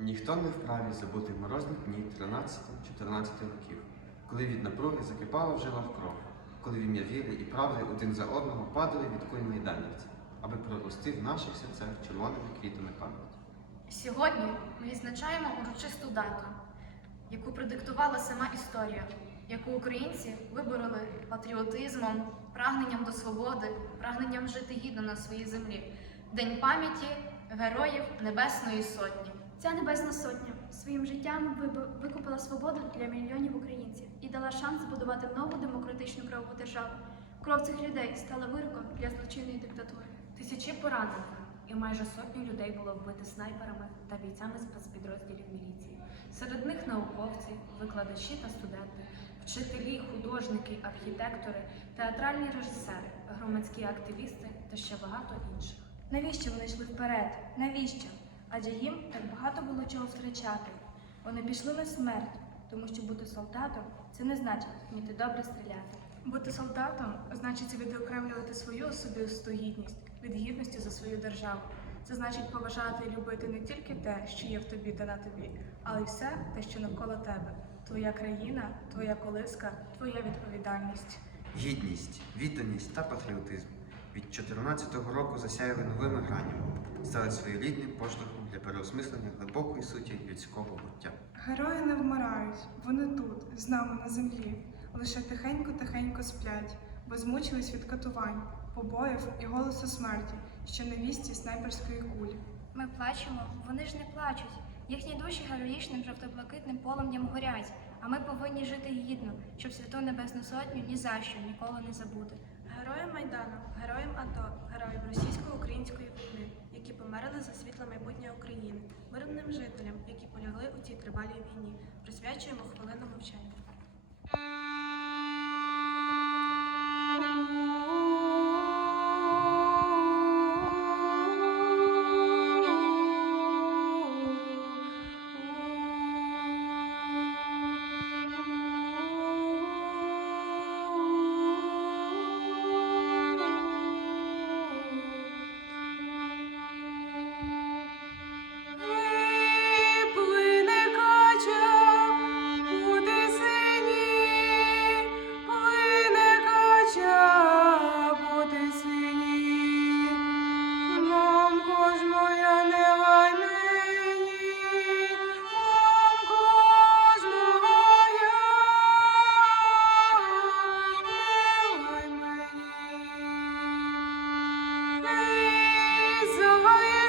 Ніхто не вправі забути морозні дні 13-14 років, коли від напруги закипала в жилах кров, коли в ім'я віри і правди один за одного падали від куль майданівці, аби прорости в наших серцях червоними квітами пам'яті. Сьогодні ми відзначаємо урочисту дату, яку продиктувала сама історія, яку українці вибороли патріотизмом, прагненням до свободи, прагненням жити гідно на своїй землі. День пам'яті героїв Небесної Сотні. Ця небесна сотня своїм життям викупила свободу для мільйонів українців і дала шанс збудувати нову демократичну правову державу. Кров цих людей стала вироком для злочинної диктатури. Тисячі поранених і майже сотню людей було вбито снайперами та бійцями спецпідрозділів міліції. Серед них науковці, викладачі та студенти, вчителі, художники, архітектори, театральні режисери, громадські активісти та ще багато інших. Навіщо вони йшли вперед? Навіщо? Адже їм так багато було чого втрачати. Вони пішли на смерть, тому що бути солдатом це не значить вміти добре стріляти. Бути солдатом значить відокремлювати свою особисту гідність від гідності за свою державу. Це значить поважати і любити не тільки те, що є в тобі та на тобі, але й все те, що навколо тебе. Твоя країна, твоя колиска, твоя відповідальність. Гідність, відданість та патріотизм від 14-го року засяяли новими гранями, стали своєрідним поштовхом для переосмислення глибокої суті людського буття. Герої не вмирають, вони тут, з нами на землі, лише тихенько-тихенько сплять, бо змучились від катувань, побоїв і голосу смерті, що на вісті снайперської кулі. Ми плачемо, вони ж не плачуть. Їхні душі героїчним жовто-блакитним полум'ям горять, а ми повинні жити гідно, щоб святу небесну сотню ні за що ніколи не забути. Героям Майдану, героям АТО, героям російсько-української війни, які померли за світле майбутнє України, мирним жителям, які полягли у цій тривалій війні, присвячуємо хвилину мовчання.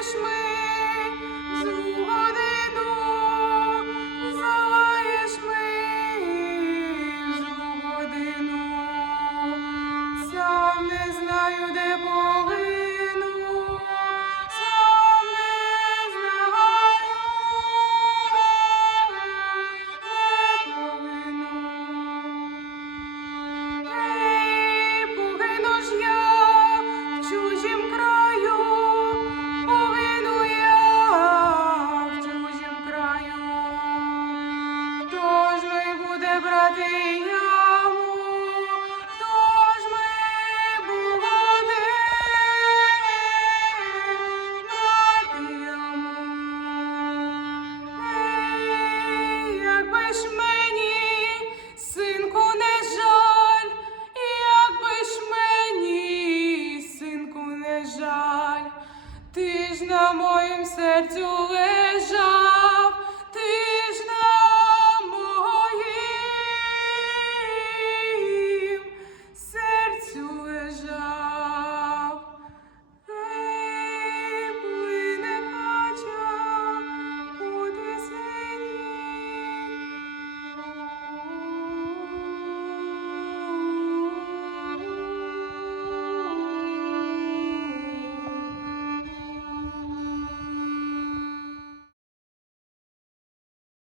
Залаєш ми моїм серцю лежав,